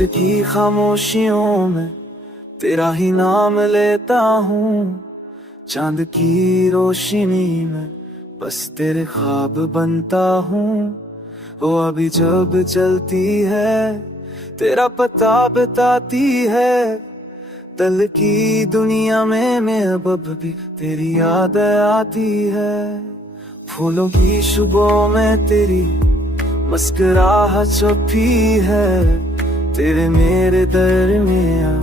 वक्त की खामोशियों में तेरा ही नाम लेता हूँ। चांद की रोशनी में बस तेरे ख्वाब बनता हूँ। वो अभी जब चलती है तेरा पता बताती है। तल की दुनिया में मैं अब भी तेरी याद आती है। फूलों की शुबों में तेरी मुस्कुराहट छुपी है। तेरे मेरे दरमियां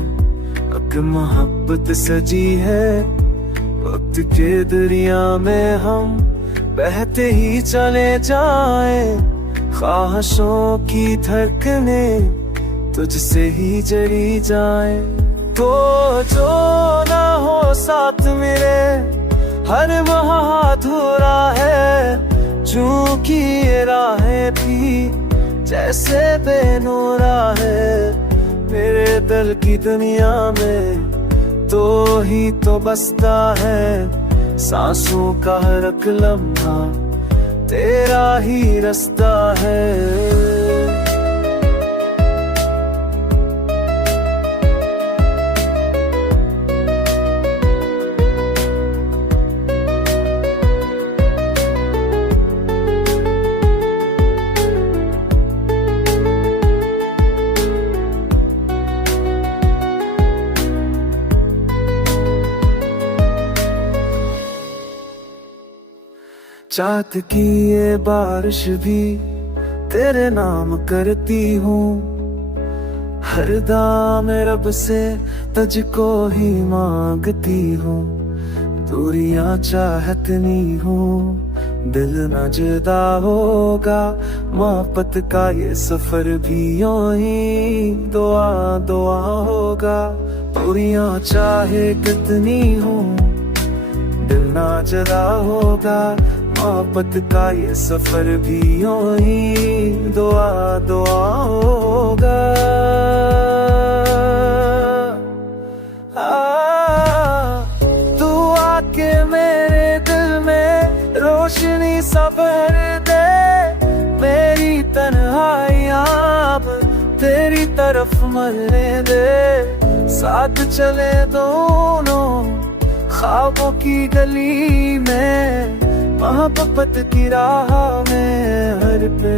अब मोहब्बत सजी है। वक्त के दरिया में हम बहते ही चले जाए। ख्वाहिशों की धड़कने तुझसे ही जड़ी जाए। तो जो ना हो साथ मेरे हर वहाँ अधूरा है। चूंकि ये राहें भी जैसे बेनूरा है। मेरे दिल की दुनिया में तो ही तो बसता है। सांसों का हर एक लम्हा तेरा ही रास्ता है। चाहत की ये बारिश भी तेरे नाम करती हूँ। हर दाम रब से तुझको ही मांगती हूँ। दूरियां चाहतनी हूँ दिल न जुदा होगा। मोहब्बत का ये सफर भी यूं ही दुआ दुआ होगा। दूरियां चाहे कितनी हूँ दिल ना जुदा होगा। मोहब्बत का ये सफर भी यूं ही दुआ दुआ होगा। तू आके मेरे दिल में रोशनी सा भर दे। मेरी तन्हाइयां अब तेरी तरफ मरने दे। साथ चले दोनों ख्वाबों की गली में। मोहब्बत की राह में हर पे